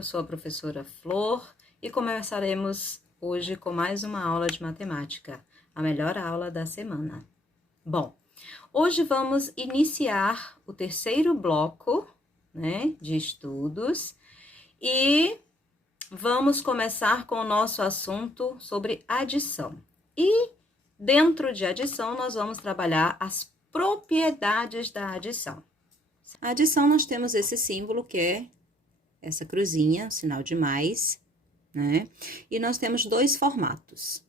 eu sou a professora Flor e começaremos hoje com mais uma aula de matemática, a melhor aula da semana. Bom, hoje vamos iniciar o terceiro bloco, de estudos e vamos começar com o nosso assunto sobre adição. E dentro de adição, nós vamos trabalhar as propriedades da adição. A adição, nós temos esse símbolo que é essa cruzinha, o sinal de mais, E nós temos dois formatos,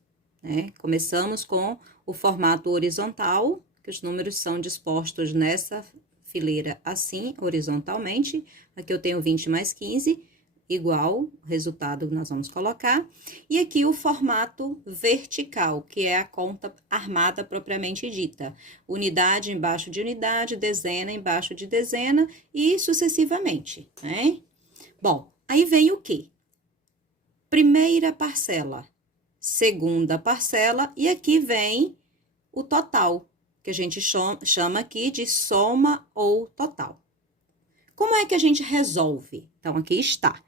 Começamos com o formato horizontal, que os números são dispostos nessa fileira assim, horizontalmente. Aqui eu tenho 20 mais 15, igual o resultado que nós vamos colocar. E aqui o formato vertical, que é a conta armada propriamente dita. Unidade embaixo de unidade, dezena embaixo de dezena e sucessivamente, Bom, aí vem o quê? Primeira parcela, segunda parcela e aqui vem o total, que a gente chama aqui de soma ou total. Como é que a gente resolve? Então, aqui está,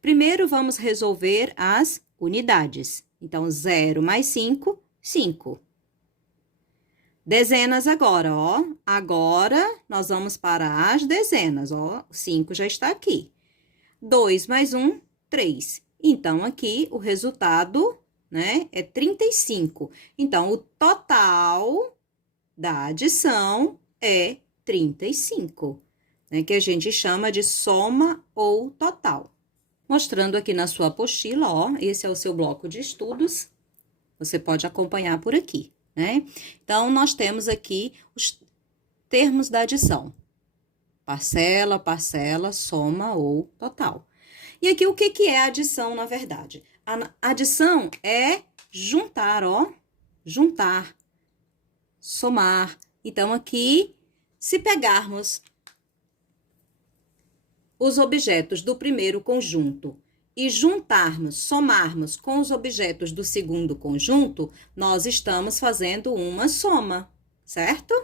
Primeiro, vamos resolver as unidades. Então, 0 mais 5, 5. Dezenas agora, ó. Agora, nós vamos para as dezenas, ó. 5 já está aqui. 2 mais 1, 3. Então, aqui, o resultado, é 35. Então, o total da adição é 35, que a gente chama de soma ou total. Mostrando aqui na sua apostila, ó, esse é o seu bloco de estudos. Você pode acompanhar por aqui, Então, nós temos aqui os termos da adição. Parcela, parcela, soma ou total. E aqui, o que é adição, na verdade? A adição é juntar, ó. Juntar, somar. Então, aqui, se pegarmos os objetos do primeiro conjunto e juntarmos, somarmos com os objetos do segundo conjunto, nós estamos fazendo uma soma, certo?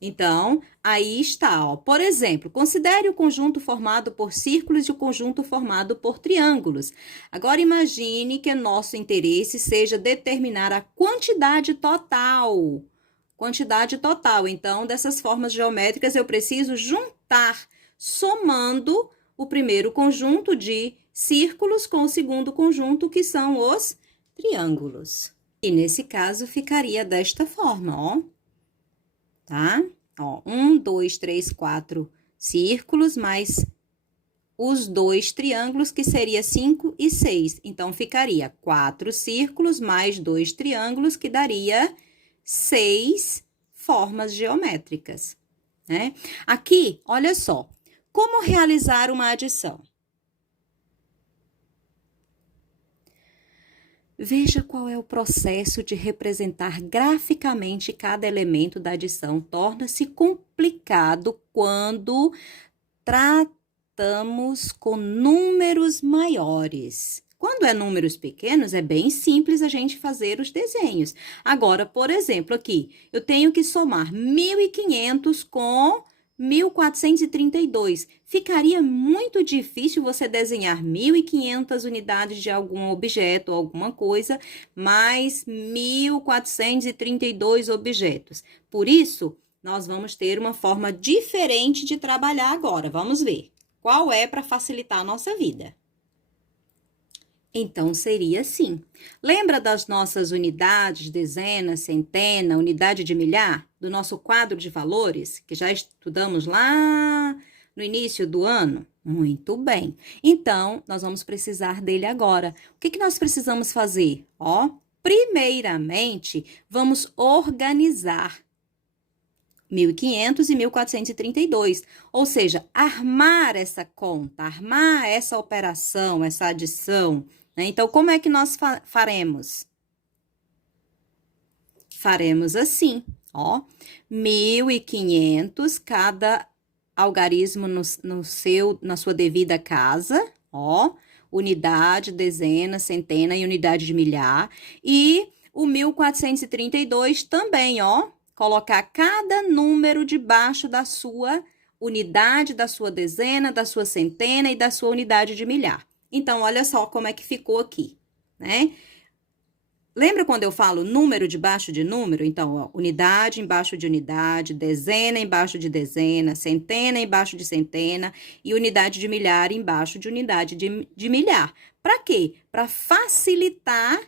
Então, aí está, ó. Por exemplo, considere o conjunto formado por círculos e o conjunto formado por triângulos. Agora, imagine que nosso interesse seja determinar a quantidade total. Quantidade total. Então, dessas formas geométricas, eu preciso juntar, somando o primeiro conjunto de círculos com o segundo conjunto, que são os triângulos. E, nesse caso, ficaria desta forma, ó. Tá? Ó, 1, 2, 3, 4 círculos, mais os dois triângulos, que seria 5 e 6. Então, ficaria 4 círculos mais 2 triângulos, que daria 6 formas geométricas, Aqui, olha só, como realizar uma adição? Veja qual é o processo de representar graficamente cada elemento da adição. Torna-se complicado quando tratamos com números maiores. Quando é números pequenos, é bem simples a gente fazer os desenhos. Agora, por exemplo, aqui, eu tenho que somar 1.500 com 1.432. Ficaria muito difícil você desenhar 1.500 unidades de algum objeto ou alguma coisa, mais 1.432 objetos. Por isso, nós vamos ter uma forma diferente de trabalhar agora. Vamos ver qual é para facilitar a nossa vida. Então, seria assim. Lembra das nossas unidades, dezena, centena, unidade de milhar? Do nosso quadro de valores, que já estudamos lá no início do ano? Muito bem. Então, nós vamos precisar dele agora. O que nós precisamos fazer? Ó, primeiramente, vamos organizar 1.500 e 1.432, ou seja, armar essa conta, armar essa operação, essa adição, Então, como é que nós faremos? Faremos assim, ó, 1.500, cada algarismo na sua devida casa, ó, unidade, dezena, centena e unidade de milhar, e o 1.432 também, ó, colocar cada número debaixo da sua unidade da sua dezena, da sua centena e da sua unidade de milhar. Então, olha só como é que ficou aqui, né? Lembra quando eu falo número debaixo de número? Então, ó, unidade embaixo de unidade, dezena embaixo de dezena, centena embaixo de centena e unidade de milhar embaixo de unidade de milhar. Para quê? Para facilitar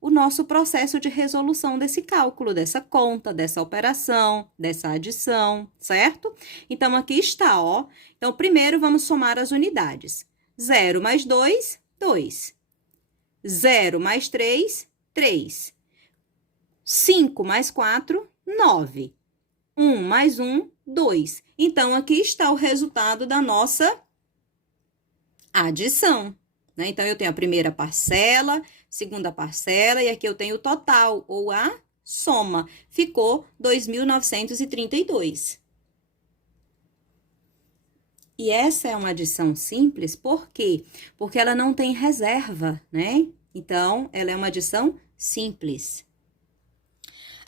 o nosso processo de resolução desse cálculo, dessa conta, dessa operação, dessa adição, certo? Então, aqui está, ó. Então, primeiro vamos somar as unidades. 0 mais 2, 2. 0 mais 3, 3. 5 mais 4, 9. 1 mais 1, 2. Então, aqui está o resultado da nossa adição, né? Então, eu tenho a primeira parcela, segunda parcela, e aqui eu tenho o total, ou a soma. Ficou 2.932. E essa é uma adição simples, por quê? Porque ela não tem reserva, né? Então, ela é uma adição simples.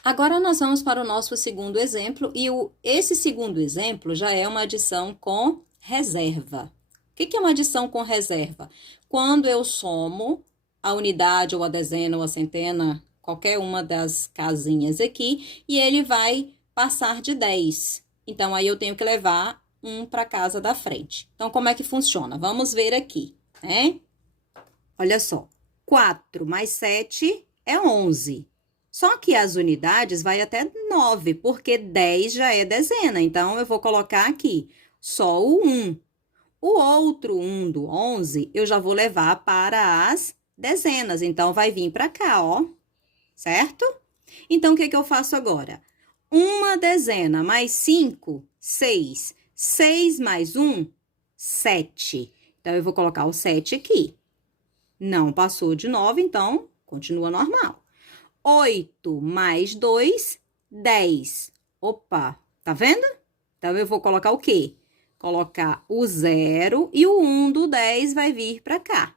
Agora, nós vamos para o nosso segundo exemplo, e esse segundo exemplo já é uma adição com reserva. O que é uma adição com reserva? Quando eu somo a unidade, ou a dezena, ou a centena, qualquer uma das casinhas aqui, e ele vai passar de 10. Então, aí eu tenho que levar 1 para casa da frente. Então, como é que funciona? Vamos ver aqui, né? Olha só. 4 mais 7 é 11. Só que as unidades vai até 9, porque 10 já é dezena. Então, eu vou colocar aqui só o 1. O outro 1 do 11, eu já vou levar para as dezenas. Então, vai vir para cá, ó. Certo? Então, o que eu faço agora? Uma dezena mais 5, 6. 6 mais 1, 7. Então, eu vou colocar o 7 aqui. Não passou de 9, então, continua normal. 8 mais 2, 10. Opa, tá vendo? Então, eu vou colocar o quê? Colocar o 0 e o 1 do 10 vai vir para cá.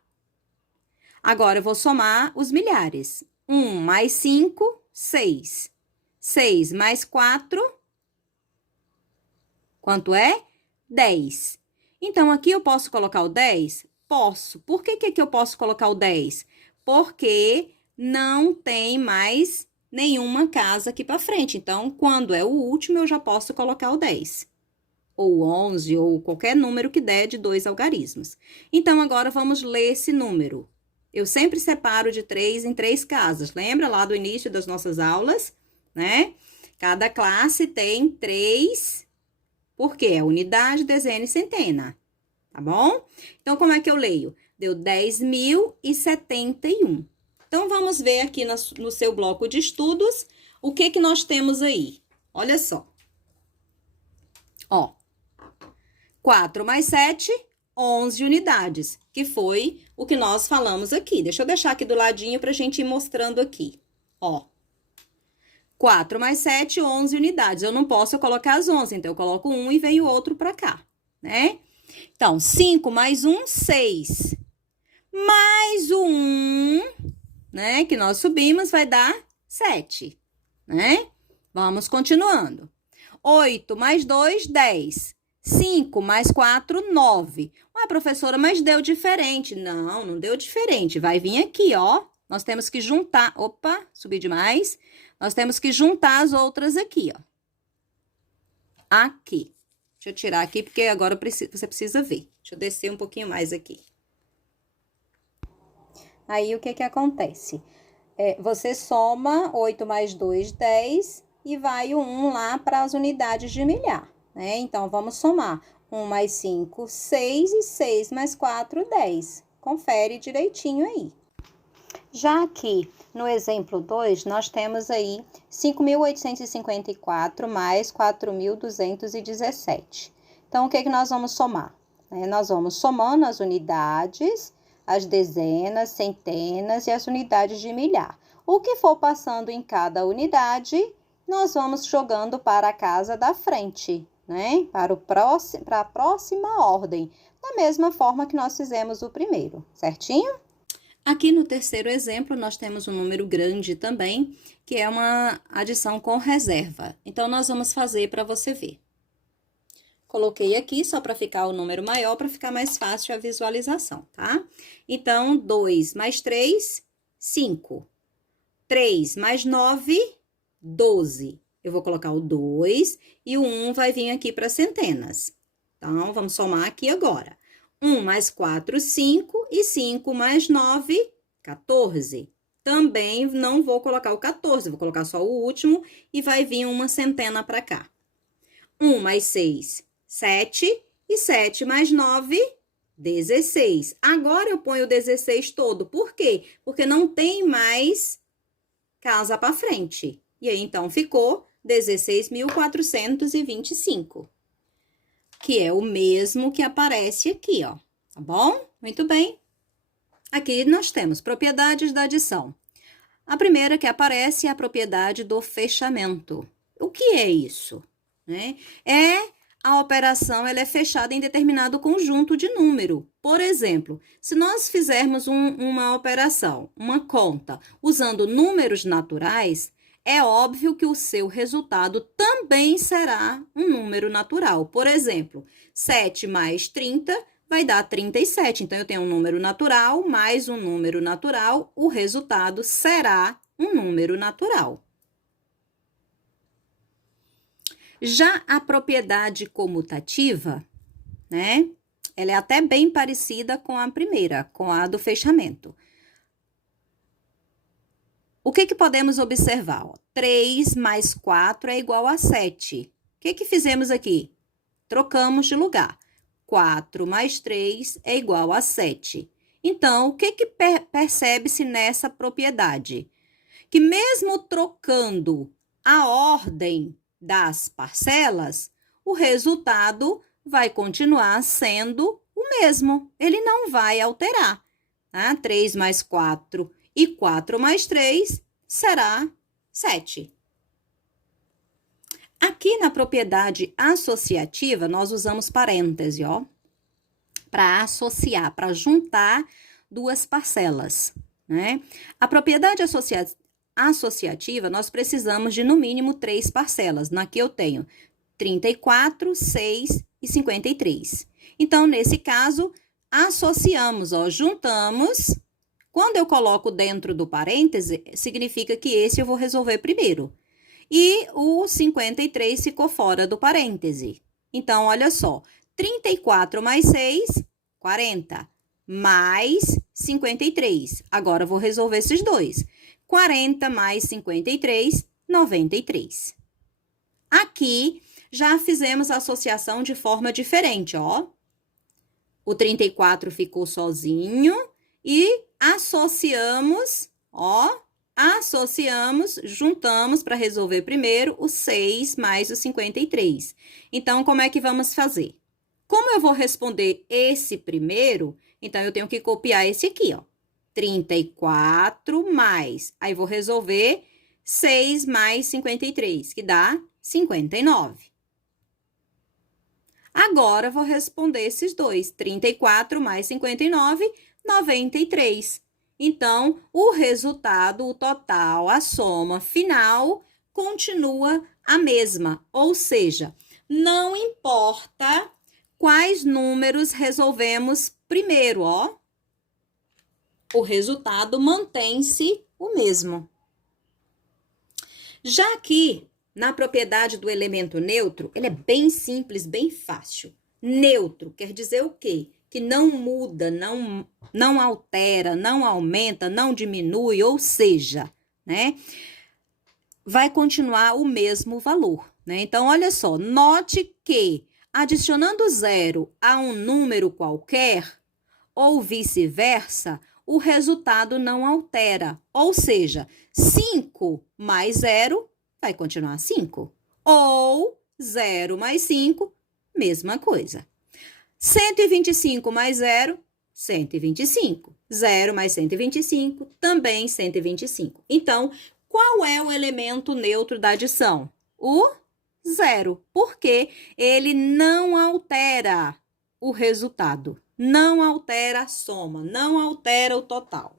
Agora, eu vou somar os milhares. 1 mais 5, 6. 6 mais 4, quanto é? 10. Então, aqui eu posso colocar o 10? Posso. Por que eu posso colocar o 10? Porque não tem mais nenhuma casa aqui para frente. Então, quando é o último, eu já posso colocar o 10. Ou 11, ou qualquer número que der de 2 algarismos. Então, agora vamos ler esse número. Eu sempre separo de 3 em 3 casas. Lembra lá do início das nossas aulas, né? Cada classe tem 3, porque é unidade, dezena e centena. Tá bom? Então, como é que eu leio? Deu 10.071. Então, vamos ver aqui no seu bloco de estudos o que nós temos aí. Olha só. Ó, 4 mais 7, 11 unidades, que foi o que nós falamos aqui. Deixa eu deixar aqui do ladinho pra gente ir mostrando aqui. Ó, 4 mais 7, 11 unidades. Eu não posso colocar as 11, então eu coloco um e venho outro pra cá, né? Então, 5 mais 1, 6. Mais o 1, né, que nós subimos, vai dar 7, né? Vamos continuando. 8 mais 2, 10. 5 mais 4, 9. Ué, professora, mas deu diferente. Não, não deu diferente. Vai vir aqui, ó. Nós temos que juntar. Opa, subi demais. Nós temos que juntar as outras aqui, ó. Aqui. Deixa eu tirar aqui, porque agora você precisa ver. Deixa eu descer um pouquinho mais aqui. Aí, o que acontece? Você soma 8 mais 2, 10, e vai o 1 lá para as unidades de milhar, né? Então, vamos somar. 1 mais 5, 6, e 6 mais 4, 10. Confere direitinho aí. Já aqui, no exemplo 2, nós temos aí 5.854 mais 4.217. Então, o que nós vamos somar? Nós vamos somando as unidades, as dezenas, centenas e as unidades de milhar. O que for passando em cada unidade, nós vamos jogando para a casa da frente, né? Para a próxima ordem, da mesma forma que nós fizemos o primeiro, certinho? Aqui no terceiro exemplo, nós temos um número grande também, que é uma adição com reserva. Então, nós vamos fazer para você ver. coloquei aqui só para ficar o número maior, para ficar mais fácil a visualização, tá? Então, 2 mais 3, 5. 3 mais 9, 12. Eu vou colocar o 2 e o 1 vai vir aqui para centenas. Então, vamos somar aqui agora. 1 mais 4, 5. E 5 mais 9, 14. Também não vou colocar o 14, vou colocar só o último e vai vir uma centena para cá. 1 mais 6, 7. E 7 mais 9, 16. Agora eu ponho o 16 todo. Por quê? Porque não tem mais casa para frente. E aí, então, ficou 16.425. Que é o mesmo que aparece aqui, ó. Tá bom? Muito bem. Aqui nós temos propriedades da adição. A primeira que aparece é a propriedade do fechamento. O que é isso? A operação ela é fechada em determinado conjunto de número. Por exemplo, se nós fizermos uma operação, uma conta, usando números naturais, é óbvio que o seu resultado também será um número natural. Por exemplo, 7 mais 30 vai dar 37. Então, eu tenho um número natural mais um número natural, o resultado será um número natural. Já a propriedade comutativa, ela é até bem parecida com a primeira, com a do fechamento. O que podemos observar? 3 mais 4 é igual a 7. O que fizemos aqui? Trocamos de lugar. 4 mais 3 é igual a 7. Então, o que percebe-se nessa propriedade? Que mesmo trocando a ordem das parcelas, o resultado vai continuar sendo o mesmo. Ele não vai alterar. 3 mais 4 e 4 mais 3 será 7. Aqui na propriedade associativa, nós usamos parêntese, ó, para associar, para juntar duas parcelas, A propriedade associativa, nós precisamos de no mínimo 3 parcelas. Aqui eu tenho 34, 6 e 53. Então, nesse caso, associamos, ó, juntamos. Quando eu coloco dentro do parêntese, significa que esse eu vou resolver primeiro. E o 53 ficou fora do parêntese. Então, olha só, 34 mais 6, 40, mais 53. Agora, eu vou resolver esses dois. 40 mais 53, 93. Aqui, já fizemos a associação de forma diferente, ó. O 34 ficou sozinho e associamos, juntamos para resolver primeiro o 6 mais o 53. Então, como é que vamos fazer? Como eu vou responder esse primeiro, então eu tenho que copiar esse aqui, ó. 34 mais, aí vou resolver 6 mais 53, que dá 59. Agora, vou responder esses dois, 34 mais 59, 93. Então, o resultado, o total, a soma final, continua a mesma. Ou seja, não importa quais números resolvemos primeiro, ó. O resultado mantém-se o mesmo. Já aqui, na propriedade do elemento neutro, ele é bem simples, bem fácil. Neutro quer dizer o quê? Que não muda, não altera, não aumenta, não diminui, ou seja, vai continuar o mesmo valor, Então, olha só, note que adicionando zero a um número qualquer, ou vice-versa, o resultado não altera. Ou seja, 5 mais 0 vai continuar 5. Ou 0 mais 5, mesma coisa. 125 mais 0, 125. 0 mais 125, também 125. Então, qual é o elemento neutro da adição? O zero, porque ele não altera o resultado, não altera a soma, não altera o total.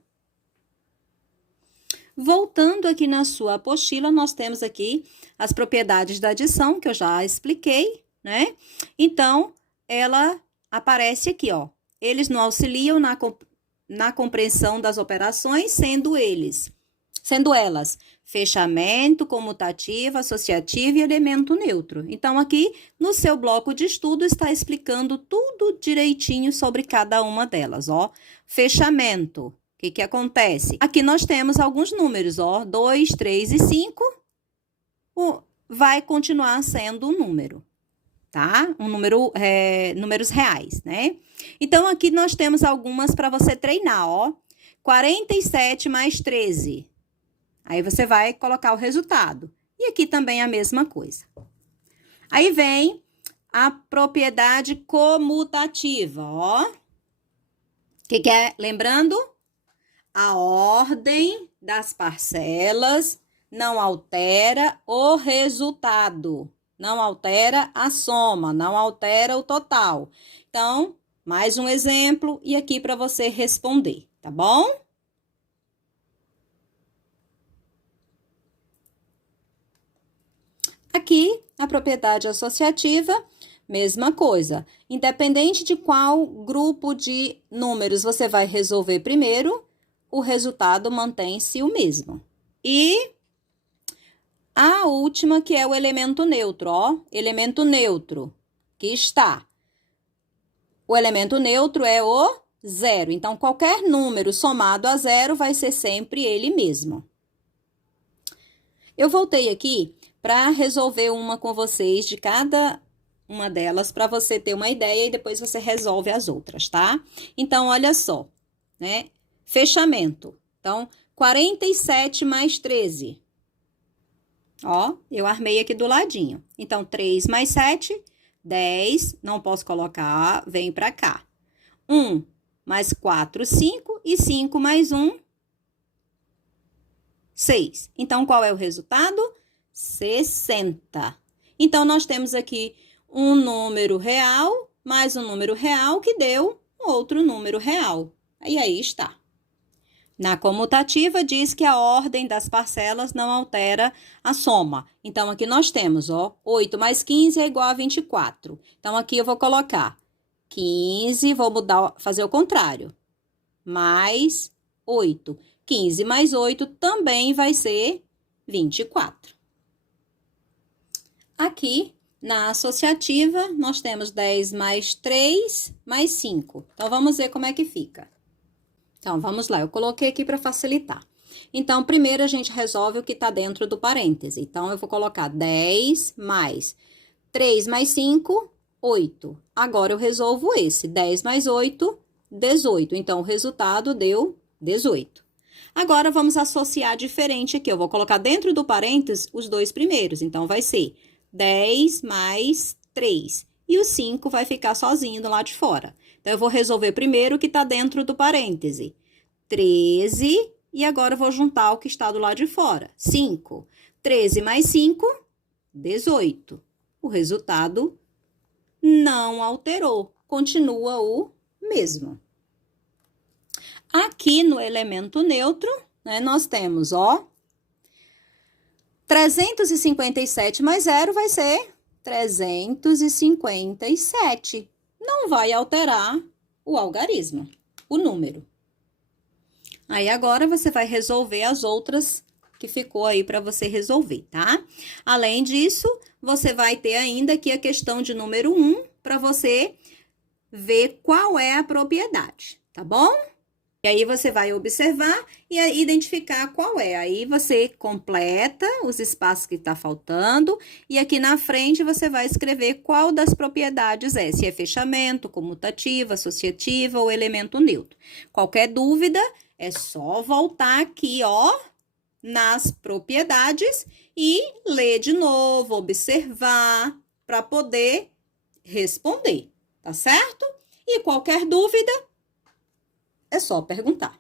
Voltando aqui na sua apostila, nós temos aqui as propriedades da adição, que eu já expliquei, né? Então, ela aparece aqui, ó. Eles não auxiliam na compreensão das operações, sendo elas fechamento, comutativa, associativa e elemento neutro. Então, aqui no seu bloco de estudo está explicando tudo direitinho sobre cada uma delas, ó. Fechamento. O que acontece? Aqui nós temos alguns números, ó. 2, 3 e 5. Vai continuar sendo um número, tá? Números reais, né? Então, aqui nós temos algumas para você treinar, ó. 47 mais 13. Aí, você vai colocar o resultado. E aqui também a mesma coisa. Aí, vem a propriedade comutativa, ó. O que é? Lembrando, a ordem das parcelas não altera o resultado. Não altera a soma, não altera o total. Então, mais um exemplo e aqui para você responder, tá bom? Aqui, a propriedade associativa, mesma coisa. Independente de qual grupo de números você vai resolver primeiro, o resultado mantém-se o mesmo. E a última, que é o elemento neutro, ó. Elemento neutro, que está. O elemento neutro é o zero. Então, qualquer número somado a zero vai ser sempre ele mesmo. Eu voltei aqui para resolver uma com vocês de cada uma delas, para você ter uma ideia e depois você resolve as outras, tá? Então, olha só, né? Fechamento. Então, 47 mais 13. Ó, eu armei aqui do ladinho. Então, 3 mais 7, 10. Não posso colocar, vem pra cá. 1 mais 4, 5. E 5 mais 1, 6. Então, qual é o resultado? 60. Então, nós temos aqui um número real, mais um número real, que deu um outro número real. E aí está. Na comutativa, diz que a ordem das parcelas não altera a soma. Então, aqui nós temos, ó, 8 mais 15 é igual a 24. Então, aqui eu vou colocar 15, vou fazer o contrário, mais 8. 15 mais 8 também vai ser 24. Aqui, na associativa, nós temos 10 mais 3 mais 5. Então, vamos ver como é que fica. Então, vamos lá, eu coloquei aqui para facilitar. Então, primeiro a gente resolve o que está dentro do parêntese. Então, eu vou colocar 10 mais 3 mais 5, 8. Agora, eu resolvo esse. 10 mais 8, 18. Então, o resultado deu 18. Agora, vamos associar diferente aqui. Eu vou colocar dentro do parêntese os dois primeiros. Então, vai ser 10 mais 3. E o 5 vai ficar sozinho do lado de fora. Então, eu vou resolver primeiro o que está dentro do parêntese. 13, e agora eu vou juntar o que está do lado de fora. 5. 13 mais 5, 18. O resultado não alterou, continua o mesmo. Aqui no elemento neutro, né, nós temos, ó, 357 mais 0 vai ser 357. Não vai alterar o algarismo, o número. Aí, agora, você vai resolver as outras que ficou aí para você resolver, tá? Além disso, você vai ter ainda aqui a questão de número 1, para você ver qual é a propriedade, tá bom? E aí, você vai observar e identificar qual é. Aí, você completa os espaços que tá faltando. E aqui na frente, você vai escrever qual das propriedades é. Se é fechamento, comutativa, associativa ou elemento neutro. Qualquer dúvida, é só voltar aqui, ó, nas propriedades e ler de novo, observar, para poder responder, tá certo? E qualquer dúvida, é só perguntar.